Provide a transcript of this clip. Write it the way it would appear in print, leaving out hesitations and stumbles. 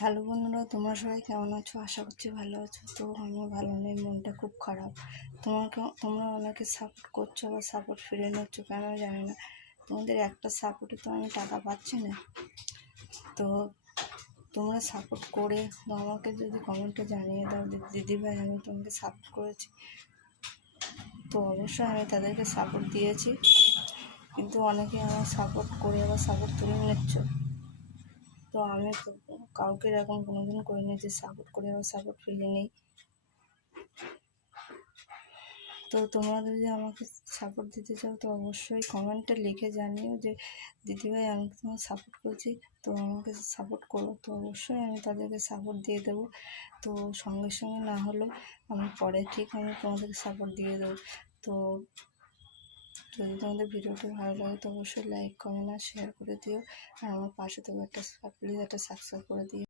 Hello বন্ধুরা, তোমরা সবাই কেমন আছো? আশা করছি ভালো আছো। তো আমি ভালো নেই, মনটা খুব খারাপ। তোমরা অনেকে সাপোর্ট করছো বা সাপোর্ট ফিরে নিচ্ছ, কেন জানি না। তোমাদের একটা সাপোর্টে তো আমি টাকা পাচ্ছি না। তো তোমরা সাপোর্ট করে আমাকে যদি কমেন্টে জানিয়ে দাও দিদিভাই আমি তোমাকে সাপোর্ট করেছি, তো অবশ্যই আমি তাদেরকে সাপোর্ট দিয়েছি। কিন্তু অনেকে আমার সাপোর্ট করে আবার সাপোর্ট তুলে নিচ্ছ। তো আমি কাউকে এরকম কোনোদিন করিনি যে সাপোর্ট করে আবার সাপোর্ট ফিরিয়ে নিই। তো তোমরা যদি আমাকে সাপোর্ট দিতে চাও তো অবশ্যই কমেন্টে লিখে জানিও যে দিদিভাই আমি তোমার সাপোর্ট করছি, তো আমাকে সাপোর্ট করো। তো অবশ্যই আমি তাদেরকে সাপোর্ট দিয়ে দেবো। তো সঙ্গে সঙ্গে না হলেও আমি পরে ঠিক আমি তোমাদেরকে সাপোর্ট দিয়ে দেবো। তো যদি তোমাদের ভিডিওটা ভালো লাগে তো অবশ্যই লাইক কমেন্ট আর শেয়ার করে দিও, আর আমার পাশে তো প্লিজ একটা সাবস্ক্রাইব করে দিও।